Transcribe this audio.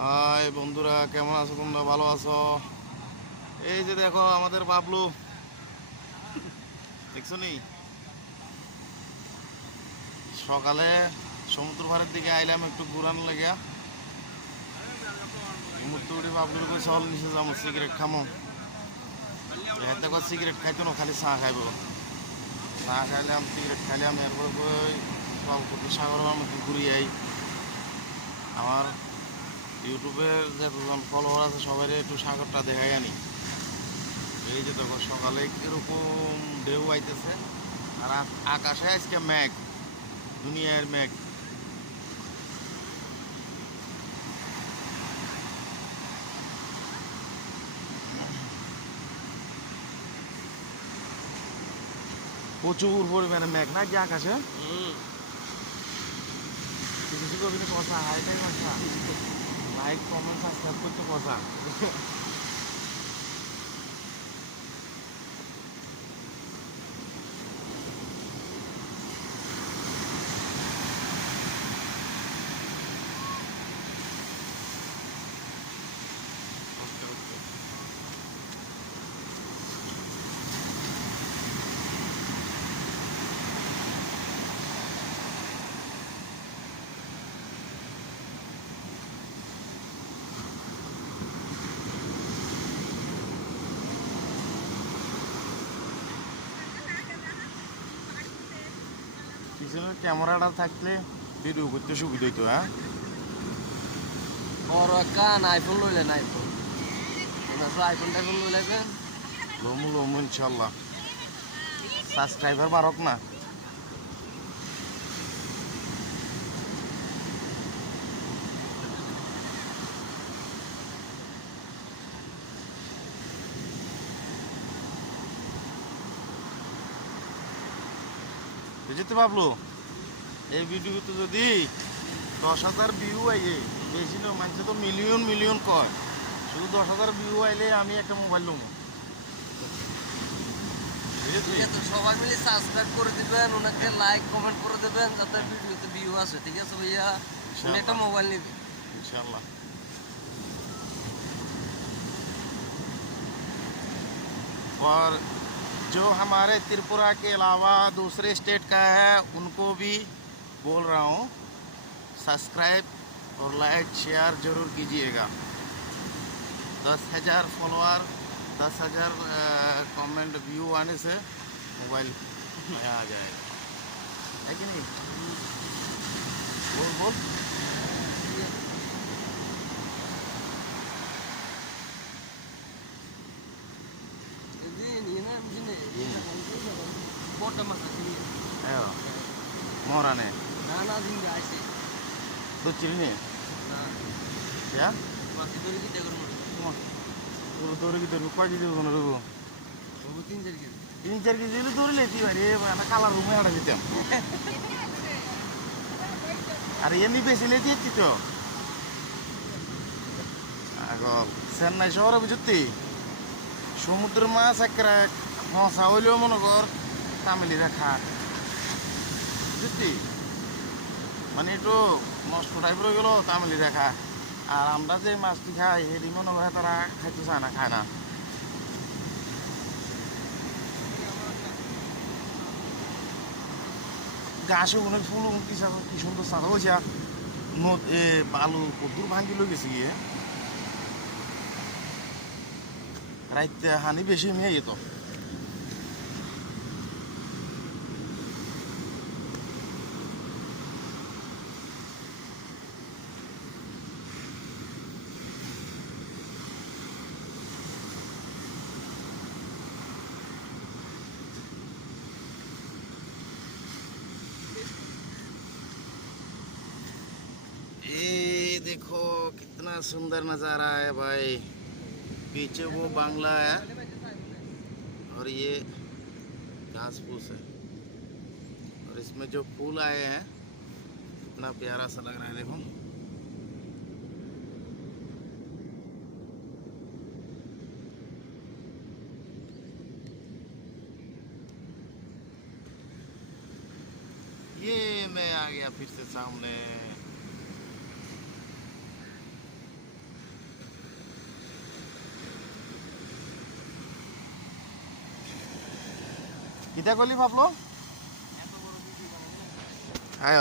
High বন্ধুরা, কেমন আছো তোমরা? ভালো আছো? এই যে দেখো আমাদের বাবলু, দেখছো নি? সকালে সমুদ্র পাড়ের দিকে আইলাম একটু ঘুরানো লাগিয়া। মুহূর্তে উঠে বাবলুর কই চল নিচে যাবো, সিগারেট খামো। দেখো সিগারেট খাইতো না, খালি চা খাইব। চা খাইলাম, সিগারেট খাইলাম, এরপর কই চল কত সাগরের মতো ঘুরি আই। আমার ইউটিউবের যতজন ফলোয়ার আছে সবাই একটু সাগরটা দেখাই আনি। এই যে দেখো সকালে কিরকম ঢেউ আইতেছে, আর আকাশে আজকে মেঘ, দুনিয়ার মেঘ। প্রচুর পরিমাণে মেঘ না কি আকাশে? কিছু করবি কথা হাইটাই কথা, লাইক কমেন্ট সাবস্ক্রাইব করতে কথা। পিছনে ক্যামেরাটা থাকলে ভিডিও করতে সুবিধা হইতো। হ্যাঁ, বড় একটা আইফোন লইলেন, আইফোন আইফোন টাইফোন লইলেন। লমু লমু ইনশাল্লাহ। সাবস্ক্রাইবার বাড়ক না। বুঝতে পারলো? এই ভিডিওতে যদি 10,000 ভিউ আইয়ে, বেশি না, মানুষ তো মিলিয়ন মিলিয়ন কয়, শুধু 10,000 ভিউ আইলে আমি একটা মোবাইল লমু। বুঝেছি? ঠিক আছে, সবাই মিলে সাবস্ক্রাইব করে দিবেন, ওনাকে লাইক কমেন্ট করে দেবেন যাতে ভিডিওতে ভিউ আসে। ঠিক আছে ভাইয়া, উনি একটা মোবাইল নিবেন इंशाल्लाह। और जो हमारे त्रिपुरा के अलावा दूसरे स्टेट का है उनको भी बोल रहा हूँ, सब्सक्राइब और लाइक शेयर ज़रूर कीजिएगा। 10,000 फॉलोअर, 10,000 कमेंट व्यू आने से मोबाइल नया आ जाएगा, है कि नहीं? बोल बोल। Ayo, mau rane? Tuh ciri nih, ya? Tuh gitu, lupa jadi mana dulu? 3-4 keji itu tuh leti hari, mana kalah rumah ada gitu. Hari ini besi leti itu. Aku Chennai শহরে বুঝতি সমুদ্রের মাছ একটা মশা হইলেও মনে কর তামিলিরা খায়, বুঝতি? মানে একটু নষ্ট টাইপের হয়ে গেল, তামিলিরা খায়। আর আমরা যে মাছটি খাই এটি মনে করে তারা খাইতে চায় না, খায় না। গাছে অনেক ফুল কি সুন্দর চাঁদা হয়েছে। বালু কদ্দুর ভাঙ্গি লই গেছি গিয়ে, রাইতে হানি বেশি মেয়ে যেত। ये देखो कितना सुंदर नज़ारा है भाई। पीछे वो बांग्ला है और ये घास फूस है, और इसमें जो फूल आए हैं कितना प्यारा सा लग रहा है। देखो ये मैं आ गया फिर से सामने। কিতা করলি ভাবলো আয়